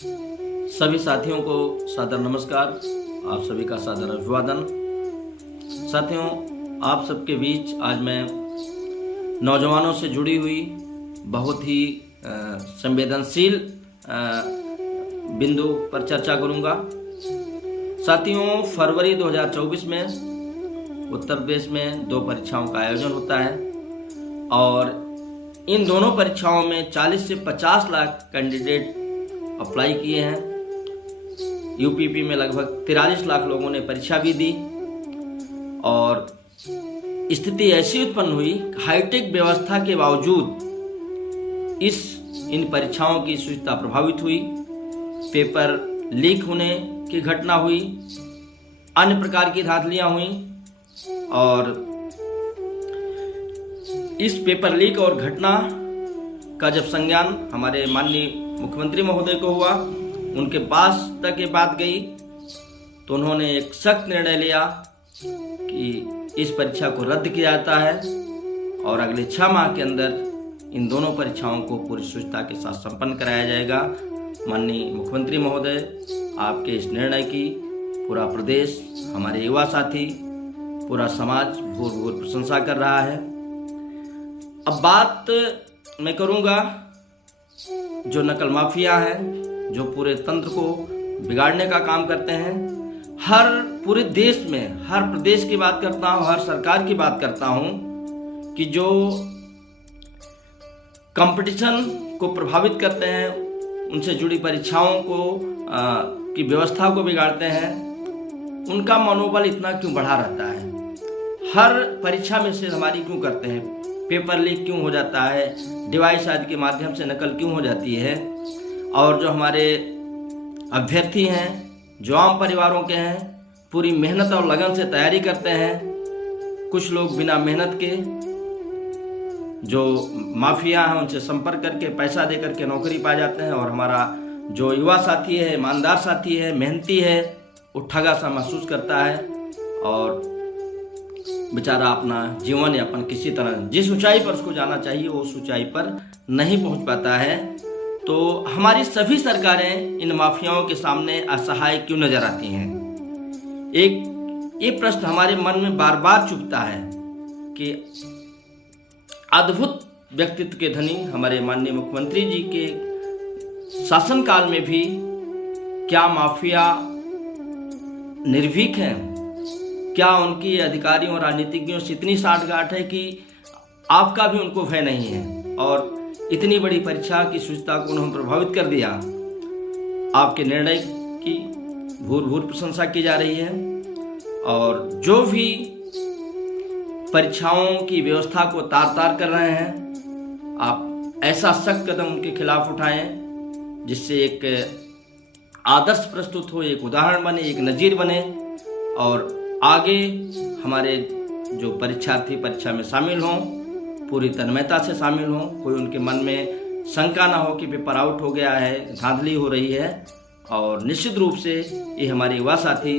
सभी साथियों को सादर नमस्कार। आप सभी का सादर अभिवादन। साथियों, आप सबके बीच आज मैं नौजवानों से जुड़ी हुई बहुत ही संवेदनशील बिंदु पर चर्चा करूंगा। साथियों, फरवरी 2024 में उत्तर प्रदेश में 2 परीक्षाओं का आयोजन होता है और इन दोनों परीक्षाओं में 40 से 50 लाख कैंडिडेट अप्लाई किए हैं। यूपीपी में लगभग 43 लाख लोगों ने परीक्षा भी दी और स्थिति ऐसी उत्पन्न हुई, हाईटेक व्यवस्था के बावजूद इन परीक्षाओं की शुचिता प्रभावित हुई, पेपर लीक होने की घटना हुई, अन्य प्रकार की धांधलियां हुई और इस पेपर लीक और घटना का जब संज्ञान हमारे माननीय मुख्यमंत्री महोदय को हुआ, उनके पास तक ये बात गई तो उन्होंने एक सख्त निर्णय लिया कि इस परीक्षा को रद्द किया जाता है और अगले 6 माह के अंदर इन दोनों परीक्षाओं को पूरी शुचिता के साथ संपन्न कराया जाएगा। माननीय मुख्यमंत्री महोदय, आपके इस निर्णय की पूरा प्रदेश, हमारे युवा साथी, पूरा समाज भूर प्रशंसा कर रहा है। अब बात मैं करूंगा जो नकल माफिया हैं, जो पूरे तंत्र को बिगाड़ने का काम करते हैं। हर पूरे देश में हर प्रदेश की बात करता हूं, हर सरकार की बात करता हूं कि जो कंपटीशन को प्रभावित करते हैं, उनसे जुड़ी परीक्षाओं को की व्यवस्था को बिगाड़ते हैं, उनका मनोबल इतना क्यों बढ़ा रहता है? हर परीक्षा में से हमारी क्यों करते हैं? पेपर लीक क्यों हो जाता है? डिवाइस आदि के माध्यम से नकल क्यों हो जाती है? और जो हमारे अभ्यर्थी हैं, जो आम परिवारों के हैं, पूरी मेहनत और लगन से तैयारी करते हैं। कुछ लोग बिना मेहनत के, जो माफिया हैं, उनसे संपर्क करके पैसा दे करके नौकरी पा जाते हैं और हमारा जो युवा साथी है, ईमानदार साथी है, मेहनती है, वो ठगा सा महसूस करता है और बेचारा अपना जीवन यापन किसी तरह जिस ऊंचाई पर उसको जाना चाहिए वो उस ऊंचाई पर नहीं पहुंच पाता है। तो हमारी सभी सरकारें इन माफियाओं के सामने असहाय क्यों नजर आती हैं? एक प्रश्न हमारे मन में बार बार चुभता है कि अद्भुत व्यक्तित्व के धनी हमारे माननीय मुख्यमंत्री जी के शासनकाल में भी क्या माफिया निर्भीक हैं? क्या उनकी अधिकारियों और राजनीतिज्ञों से इतनी साठगांठ है कि आपका भी उनको भय नहीं है और इतनी बड़ी परीक्षा की शुचिता को उन्होंने प्रभावित कर दिया? आपके निर्णय की भूर प्रशंसा की जा रही है और जो भी परीक्षाओं की व्यवस्था को तार कर रहे हैं, आप ऐसा सख्त कदम उनके खिलाफ उठाएं जिससे एक आदर्श प्रस्तुत हो, एक उदाहरण बने, एक नजीर बने और आगे हमारे जो परीक्षार्थी परीक्षा में शामिल हों, पूरी तन्मयता से शामिल हों, कोई उनके मन में शंका ना हो कि पेपर आउट हो गया है, धांधली हो रही है। और निश्चित रूप से ये हमारे युवा साथी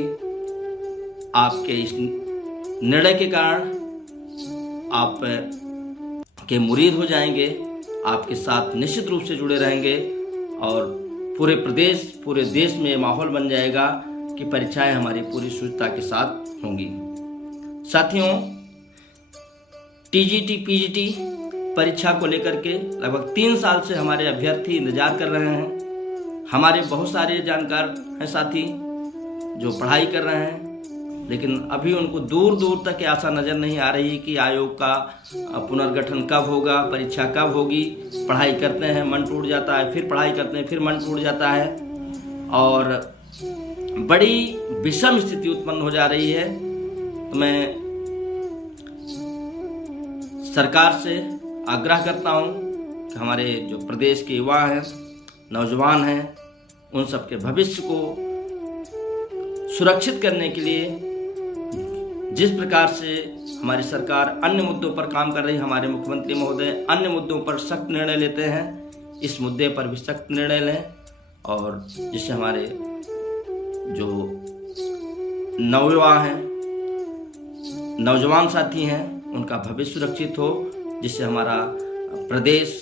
आपके इस निर्णय के कारण आप के मुरीद हो जाएंगे, आपके साथ निश्चित रूप से जुड़े रहेंगे और पूरे प्रदेश, पूरे देश में माहौल बन जाएगा कि परीक्षाएं हमारी पूरी शुचिता के साथ होंगी। साथियों, टीजीटी पीजीटी परीक्षा को लेकर के लगभग 3 साल से हमारे अभ्यर्थी इंतजार कर रहे हैं। हमारे बहुत सारे जानकार हैं साथी जो पढ़ाई कर रहे हैं, लेकिन अभी उनको दूर दूर तक आशा नज़र नहीं आ रही कि आयोग का पुनर्गठन कब होगा, परीक्षा कब होगी। पढ़ाई करते हैं, मन टूट जाता है, फिर पढ़ाई करते हैं, फिर मन टूट जाता है और बड़ी विषम स्थिति उत्पन्न हो जा रही है। तो मैं सरकार से आग्रह करता हूं कि हमारे जो प्रदेश के युवा हैं, नौजवान हैं, उन सबके भविष्य को सुरक्षित करने के लिए जिस प्रकार से हमारी सरकार अन्य मुद्दों पर काम कर रही है, हमारे मुख्यमंत्री महोदय अन्य मुद्दों पर सख्त निर्णय लेते हैं, इस मुद्दे पर भी सख्त निर्णय लें और जिससे हमारे जो नवयुवा हैं, नौजवान साथी हैं, उनका भविष्य सुरक्षित हो, जिससे हमारा प्रदेश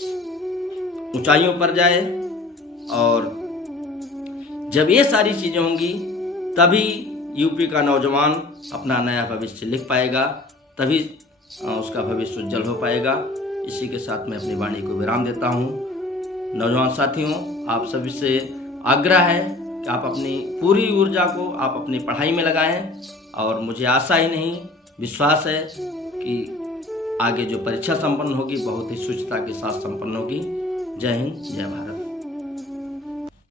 ऊंचाइयों पर जाए और जब ये सारी चीज़ें होंगी तभी यूपी का नौजवान अपना नया भविष्य लिख पाएगा, तभी उसका भविष्य उज्जवल हो पाएगा। इसी के साथ मैं अपनी वाणी को विराम देता हूँ। नौजवान साथियों, आप सभी से आग्रह है कि आप अपनी पूरी ऊर्जा को आप अपनी पढ़ाई में लगाएं, और मुझे आशा ही नहीं विश्वास है कि आगे जो परीक्षा संपन्न होगी बहुत ही शुचिता के साथ संपन्न होगी। जय हिंद, जय भारत।